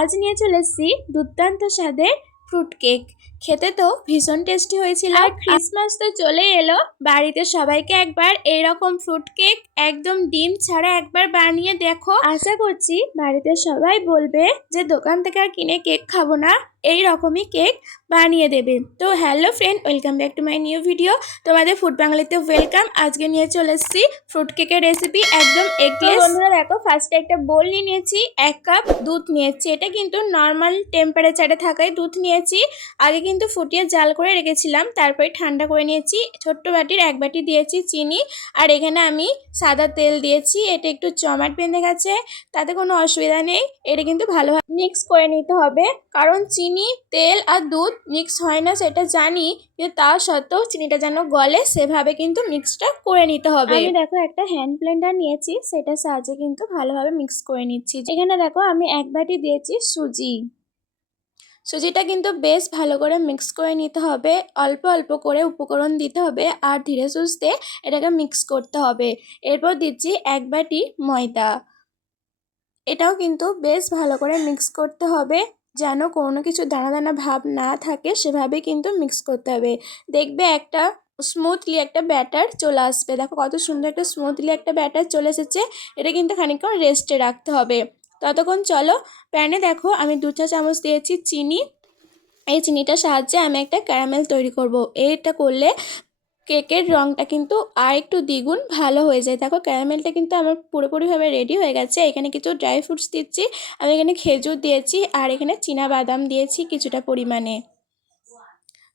আজ নিয়ে চলে এসেছি দুর্দান্ত স্বাদের ফ্রুট কেক খেতে তো ভীষণ টেস্টি হয়েছিল। আর ক্রিসমাস তো চলে এলো। বাড়িতে সবাইকে একবার এরকম ফ্রুট কেক একদম ডিম ছাড়া একবার বানিয়ে দেখো। আশা করছি বাড়িতে সবাই বলবে যে দোকান থেকে আর কিনে কেক খাব না। এই রকমই কেক বানিয়ে দেবে। তো hello friend welcome back to my new video তোমাদের ফুড বাঙালিতে ওয়েলকাম আজকে নিয়ে চলে এসেছি ফ্রুট কেকের রেসিপি একদম এগলেস বন্ধুরা দেখো ফার্স্টে একটা বোল নিয়ে নিয়েছি এক কাপ দুধ নিয়েছি। এটা কিন্তু নর্মাল টেম্পারেচারে থাকায় দুধ নিয়েছি। আগে কিন্তু ফুটিয়ে জাল করে রেখেছিলাম তারপরে ঠান্ডা করে নিয়েছি। ছোট্ট বাটির এক বাটি দিয়েছি চিনি। আর এখানে আমি সাদা তেল দিয়েছি এটা একটু জমাট বেঁধে গেছে তাতে কোনো অসুবিধা নেই। এটা কিন্তু ভালোভাবে মিক্স করে নিতে হবে। কারণ চিনি তেল আর দুধ মিক্স হয় না সেটা জানি কিন্তু তা সত্ত্বেও চিনিটা যেন গলে সেভাবে কিন্তু মিক্সটা করে নিতে হবে। আমি দেখো একটা হ্যান্ড ব্লেন্ডার নিয়েছি সেটার সাহায্যে কিন্তু ভালোভাবে মিক্স করে নিচ্ছি। এখানে দেখো আমি এক বাটি দিয়েছি সুজি। সুজিটা কিন্তু বেশ ভালো করে মিক্স করে নিতে হবে অল্প অল্প করে উপকরণ দিতে হবে আর ধীরে সুস্থে এটাকে মিক্স করতে হবে। এরপর দিচ্ছি এক বাটি ময়দা। এটাও কিন্তু বেশ ভালো করে মিক্স করতে হবে। যেন কোনো কিছু দানা দানা ভাব না থাকে, সেভাবে কিন্তু মিক্স করতে হবে। দেখবে একটা স্মুথলি একটা ব্যাটার চলে আসবে। দেখো কত সুন্দর একটা স্মুথলি একটা ব্যাটার চলে এসেছে। এটা কিন্তু খানিকক্ষণ রেস্টে রাখতে হবে। ততক্ষণ চলো প্যানে দেখো, আমি দু চা চামচ দিয়েছি চিনি। এই চিনিটার সাহায্যে আমি একটা ক্যারামেল তৈরি করব। এইটা করলে কেকের রঙটা কিন্তু আর একটু দ্বিগুণ ভালো হয়ে যায়। দেখো, ক্যারামেলটা কিন্তু আমার পুরোপুরিভাবে রেডি হয়ে গেছে। এখানে কিছু ড্রাই ফ্রুটস দিচ্ছি। আমি এখানে খেজুর দিয়েছি আর এখানে বাদাম দিয়েছি কিছুটা পরিমাণে।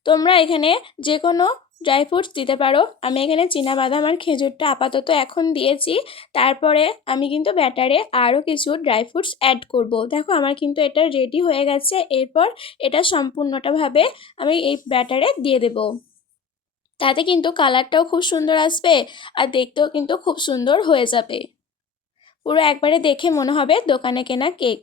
তোমরা এখানে যে কোনো ড্রাই ফ্রুটস দিতে পারো। আমি এখানে বাদাম আর খেজুরটা আপাতত এখন দিয়েছি। তারপরে আমি কিন্তু ব্যাটারে আরও কিছু ড্রাই ফ্রুটস অ্যাড করব। দেখো, আমার কিন্তু এটা রেডি হয়ে গেছে। এরপর এটা সম্পূর্ণটাভাবে আমি এই ব্যাটারে দিয়ে দেবো। তাতে কিন্তু কালারটাও খুব সুন্দর আসবে আর দেখতেও কিন্তু খুব সুন্দর হয়ে যাবে। পুরো একবারে দেখে মনে হবে দোকানে কেনা কেক।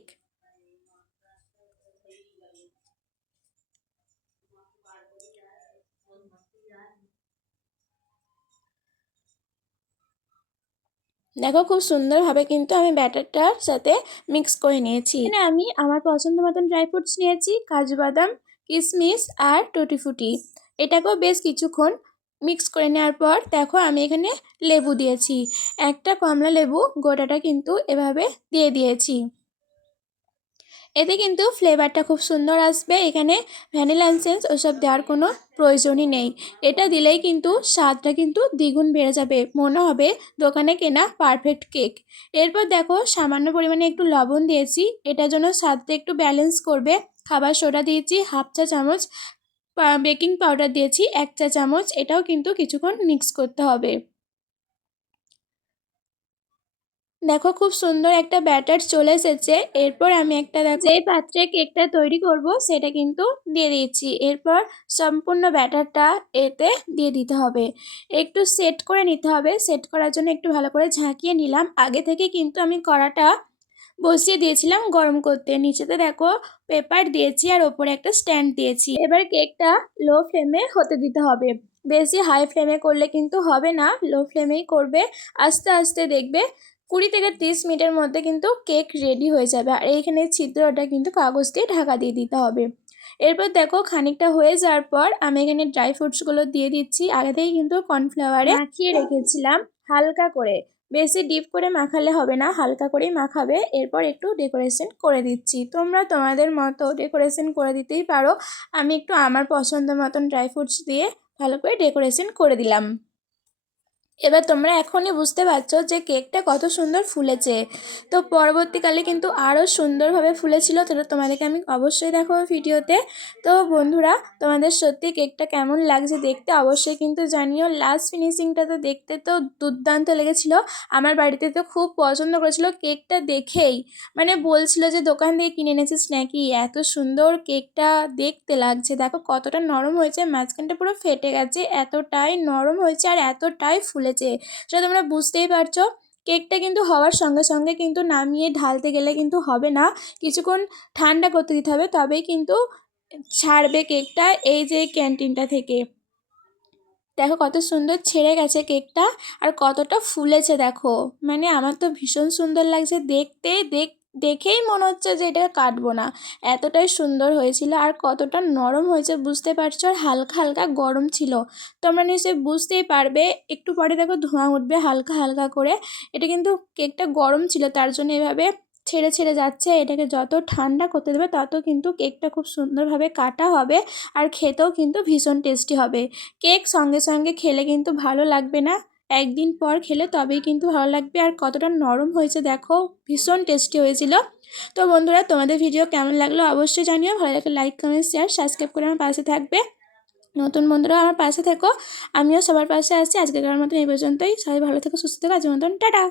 দেখো খুব সুন্দরভাবে কিন্তু আমি ব্যাটারটার সাথে মিক্স করে নিয়েছি। এখানে আমি আমার পছন্দ মতন ড্রাই ফ্রুটস নিয়েছি, কাজু বাদাম কিশমিশ আর টুটি ফুটি। এটাকেও বেশ কিছুক্ষণ মিক্স করে নেওয়ার পর দেখো আমি এখানে লেবু দিয়েছি। একটা কমলা লেবু গোটাটা কিন্তু এভাবে দিয়ে দিয়েছি। এতে কিন্তু ফ্লেভারটা খুব সুন্দর আসবে। এখানে ভ্যানিলা এসেন্স ওসব দেওয়ার কোনো প্রয়োজনই নেই। এটা দিলেই কিন্তু স্বাদটা কিন্তু দ্বিগুণ বেড়ে যাবে। মনে হবে দোকানে কেনা পারফেক্ট কেক এরপর দেখো সামান্য পরিমাণে একটু লবণ দিয়েছি। এটার জন্য স্বাদটা একটু ব্যালেন্স করবে। খাবার সোডা দিয়েছি হাফ চা চামচ বেকিং পাউডার দিয়েছি, এক চা চামচ, এটাও কিন্তু কিছুক্ষণ মিক্স করতে হবে। দেখো খুব সুন্দর একটা ব্যাটার চলে এসেছে। এরপর আমি একটা যেই পাত্রে কেকটা তৈরি করব, সেটা কিন্তু দিয়ে দিয়েছি। এরপর সম্পূর্ণ ব্যাটারটা এতে দিয়ে দিতে হবে। একটু সেট করে নিতে হবে। সেট করার জন্য একটু ভালো করে ঝাঁকিয়ে নিলাম। আগে থেকে কিন্তু আমি কড়াটা বসিয়ে দিয়েছিলাম গরম করতে। নিচেতে দেখো পেপার দিয়েছি আর ওপরে একটা স্ট্যান্ড দিয়েছি। এবার কেকটা লো ফ্লেমে হতে দিতে হবে। বেশি হাই ফ্লেমে করলে কিন্তু হবে না। লো ফ্লেমেই করবে, আস্তে আস্তে দেখবে কুড়ি থেকে তিরিশ মিনিটের মধ্যে কিন্তু কেক রেডি হয়ে যাবে। আর এইখানে ছিদ্রটা কিন্তু কাগজ দিয়ে ঢাকা দিয়ে দিতে হবে। এরপর দেখো খানিকটা হয়ে যাওয়ার পর আমি এখানে ড্রাই ফ্রুটসগুলো দিয়ে দিচ্ছি। আগে থেকেই কিন্তু কর্নফ্লাওয়ারে মাখিয়ে রেখেছিলাম হালকা করে। বেশি ডিপ করে মাখালে হবে না, হালকা করেই মাখাবে। এরপর একটু ডেকোরেশন করে দিচ্ছি। তোমরা তোমাদের মতো ডেকোরেশন করে দিতেই পারো। আমি একটু আমার পছন্দ মতন ড্রাই ফ্রুটস দিয়ে ভালো করে ডেকোরেশন করে দিলাম। এবার তোমরা এখনই বুঝতে পারছ যে কেকটা কত সুন্দর ফুলেছে। তো পরবর্তীকালে কিন্তু আরও সুন্দরভাবে ফুলেছিল, তো তোমাদেরকে আমি অবশ্যই দেখো ভিডিওতে। তো বন্ধুরা, তোমাদের সত্যি কেকটা কেমন লাগছে দেখতে অবশ্যই কিন্তু জানিও। লাস্ট ফিনিশিংটা তো দেখতে তো দুর্দান্ত লেগেছিল। আমার বাড়িতে তো খুব পছন্দ করেছিল কেকটা দেখেই। মানে বলছিল যে দোকান থেকে কিনে এনেছিস নাকি? এত সুন্দর কেকটা দেখতে লাগছে। দেখো কতটা নরম হয়েছে, মাঝখানটা পুরো ফেটে গেছে, এতটাই নরম হয়েছে আর এতটাই ফুল ফুলেছে সেটা তোমরা বুঝতেই পারছ, কেকটা কিন্তু হওয়ার সঙ্গে সঙ্গে কিন্তু নামিয়ে ঢালতে গেলে কিন্তু হবে না। কিছুক্ষণ ঠান্ডা করতে দিতে হবে, তবেই কিন্তু ছাড়বে কেকটা এই যে ক্যান্টিনটা থেকে। দেখো কত সুন্দর ছেড়ে গেছে কেকটা, আর কতটা ফুলেছে দেখো। মানে আমার তো ভীষণ সুন্দর লাগছে দেখতে দেখ দেখেই মনে হচ্ছে যে এটা কাটবো না। এতটাই সুন্দর হয়েছিল আর কতটা নরম হয়েছে বুঝতে পারছ? আর হালকা হালকা গরম ছিল। তোমরা নিশ্চয়ই বুঝতেই পারবে। একটু পরে দেখো ধোঁয়া উঠবে হালকা হালকা করে। এটা কিন্তু কেকটা গরম ছিল, তার জন্য এভাবে ছেড়ে ছেড়ে যাচ্ছে। এটাকে যত ঠান্ডা করতে দেবে, তত কিন্তু কেকটা খুব সুন্দরভাবে কাটা হবে আর খেতেও কিন্তু ভীষণ টেস্টি হবে। কেক সঙ্গে সঙ্গে খেলে কিন্তু ভালো লাগবে না। একদিন পর খেলে তবেই কিন্তু ভালো লাগবে। আর কতটা নরম হয়েছে দেখো, ভীষণ টেস্টি হয়েছিল। তো বন্ধুরা, তোমাদের ভিডিও কেমন লাগল অবশ্যই জানিও। ভালো লাগলে লাইক কমেন্ট শেয়ার সাবস্ক্রাইব করে আমার পাশে থাকবে। নতুন বন্ধুরাও আমার পাশে থেকো। আমিও সবার পাশে আছি। আজকের মতন এই পর্যন্তই। সবাই ভালো থেকো, সুস্থ থেকো। আজকের মতন টাটা।